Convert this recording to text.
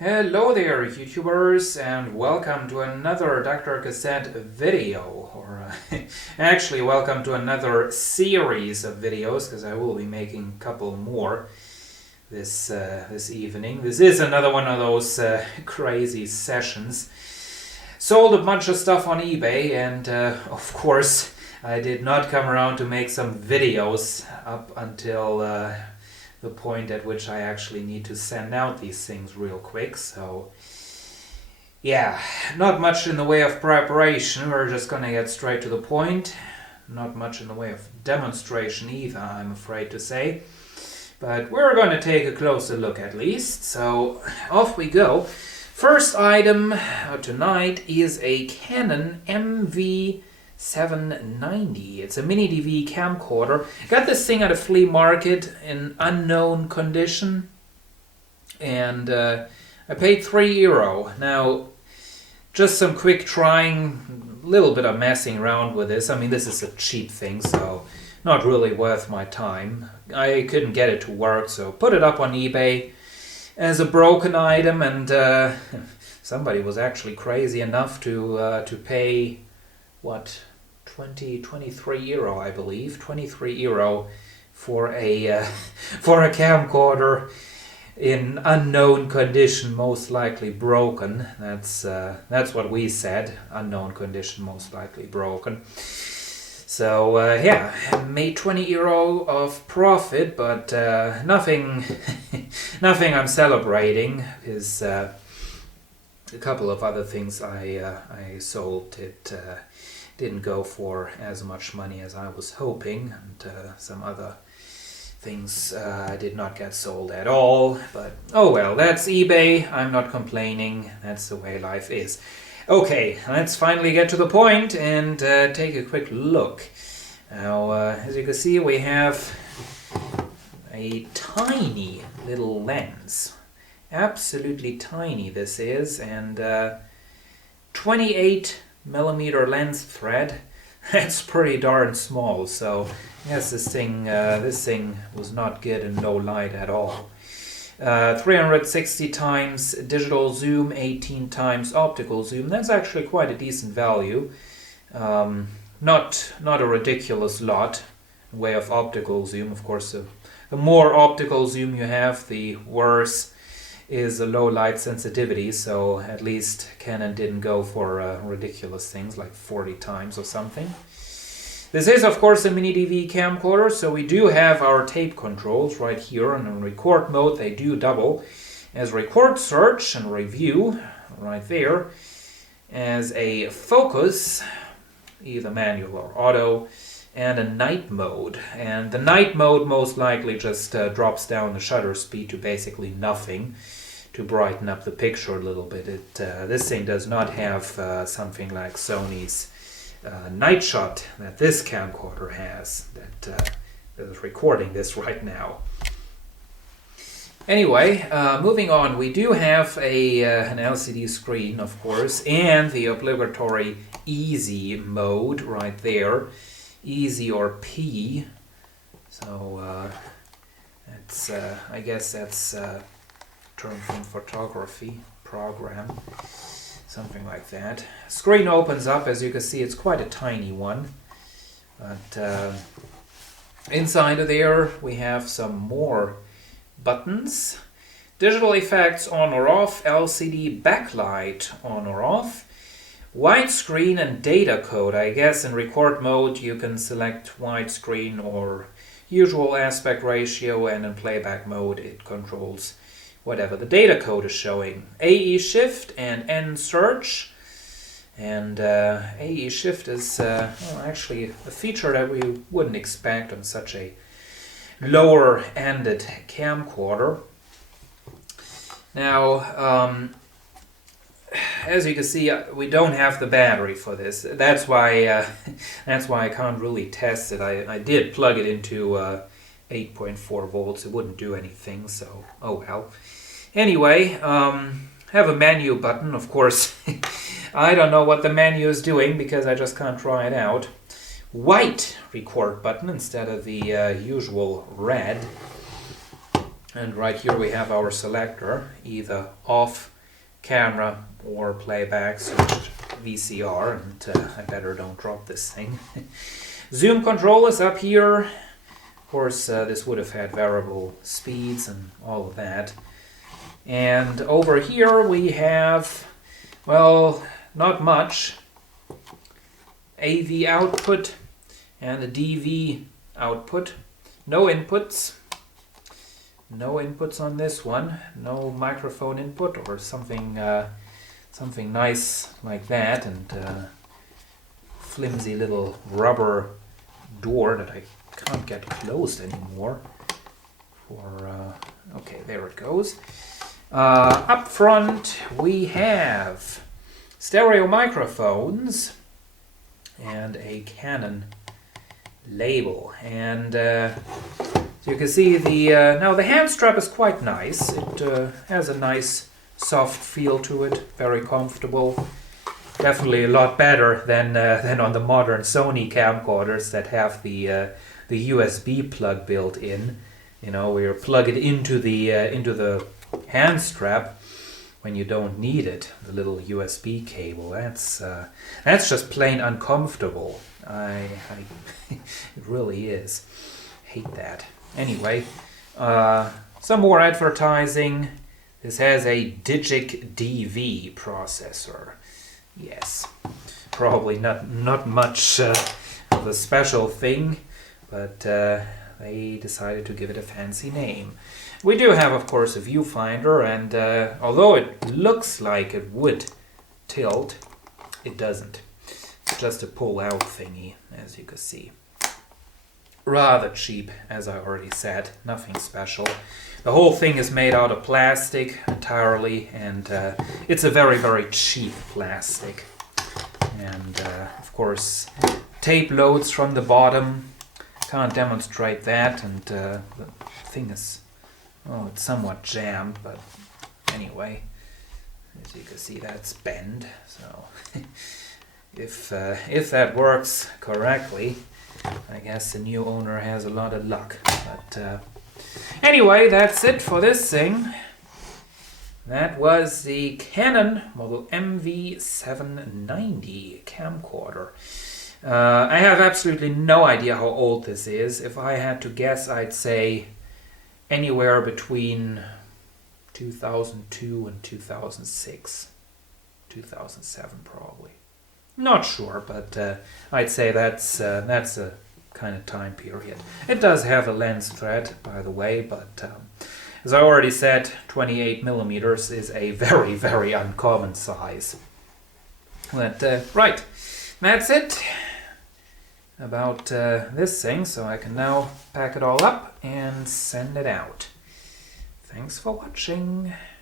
Hello there, YouTubers, and welcome to another DrCassette video, or actually welcome to another series of videos, because I will be making a couple more this evening. This is another one of those crazy sessions. Sold a bunch of stuff on eBay, and of course I did not come around to make some videos up until the point at which I actually need to send out these things real quick. So yeah, not much in the way of preparation. We're just gonna get straight to the point. Not much in the way of demonstration either, I'm afraid to say. But we're gonna take a closer look at least. So off we go. First item tonight is a Canon MV 790. It's a mini DV camcorder. Got this thing at a flea market in unknown condition, and I paid €3. Now, just some quick trying, a little bit of messing around with this. I mean, this is a cheap thing, so not really worth my time. I couldn't get it to work, so put it up on eBay as a broken item, and somebody was actually crazy enough to pay what, €23, I believe, €23 for a camcorder in unknown condition, most likely broken. That's what we said. Unknown condition, most likely broken. So yeah, made €20 of profit, but nothing I'm celebrating. Is a couple of other things I sold. It didn't go for as much money as I was hoping, and some other things did not get sold at all. But oh well, that's eBay. I'm not complaining. That's the way life is. Okay, let's finally get to the point and take a quick look. Now, as you can see, we have a tiny little lens. Absolutely tiny this is, and 28mm lens thread. That's pretty darn small, so yes, this thing was not good in low light at all. 360 times digital zoom, 18 times optical zoom. That's actually quite a decent value. Not a ridiculous lot in way of optical zoom. Of course, the more optical zoom you have, the worse is the low light sensitivity, so at least Canon didn't go for ridiculous things like 40 times or something. This is of course a mini DV camcorder, so we do have our tape controls right here, and in record mode they do double as record, search and review right there, as a focus, either manual or auto, and a night mode. And the night mode most likely just drops down the shutter speed to basically nothing to brighten up the picture a little bit. This thing does not have something like Sony's night shot that this camcorder has, that is recording this right now. Anyway, moving on, we do have an LCD screen, of course, and the obligatory easy mode right there, easy or P. So that's I guess that's term from photography program, something like that. Screen opens up. As you can see, it's quite a tiny one, but inside of there we have some more buttons. Digital effects on or off, LCD backlight on or off, widescreen and data code. I guess in record mode you can select widescreen or usual aspect ratio, and in playback mode it controls whatever the data code is showing. AE shift and N search. And AE shift is well, actually a feature that we wouldn't expect on such a lower-ended camcorder. Now, as you can see, we don't have the battery for this. That's why I can't really test it. I did plug it into 8.4 volts. It wouldn't do anything, so oh well. Anyway, have a menu button, of course. I don't know what the menu is doing because I just can't try it out. White record button instead of the usual red. And right here we have our selector, either off, camera, or playback, switch VCR, and I better don't drop this thing. Zoom control is up here. Of course, this would have had variable speeds and all of that. And over here we have, well, not much. AV output and the DV output. No inputs. No inputs on this one. No microphone input or something something nice like that, and flimsy little rubber door that I can't get closed anymore. Okay, there it goes. Up front we have stereo microphones and a Canon label, and so you can see now the hand strap is quite nice. It has a nice soft feel to it, very comfortable. Definitely a lot better than on the modern Sony camcorders that have the USB plug built in. You know, where you plug it into the hand strap when you don't need it. The little USB cable. That's just plain uncomfortable. It really is. Hate that. Anyway, some more advertising. This has a Digic DV processor. Yes, probably not much of a special thing, but they decided to give it a fancy name. We do have, of course, a viewfinder, and although it looks like it would tilt, it doesn't. It's just a pull-out thingy, as you can see. Rather cheap, as I already said, nothing special. The whole thing is made out of plastic entirely, and it's a very, very cheap plastic. And of course, tape loads from the bottom. Can't demonstrate that, and the thing is, oh, it's somewhat jammed, but anyway, as you can see, that's bent. So if that works correctly, I guess the new owner has a lot of luck. But anyway, that's it for this thing. That was the Canon model MV 790 camcorder. I have absolutely no idea how old this is. If I had to guess, I'd say anywhere between 2002 and 2006. 2007 probably. Not sure, but I'd say that's a kind of time period. It does have a lens thread, by the way, but as I already said, 28mm is a very, very uncommon size. But right, that's it about this thing, so I can now pack it all up and send it out. Thanks for watching.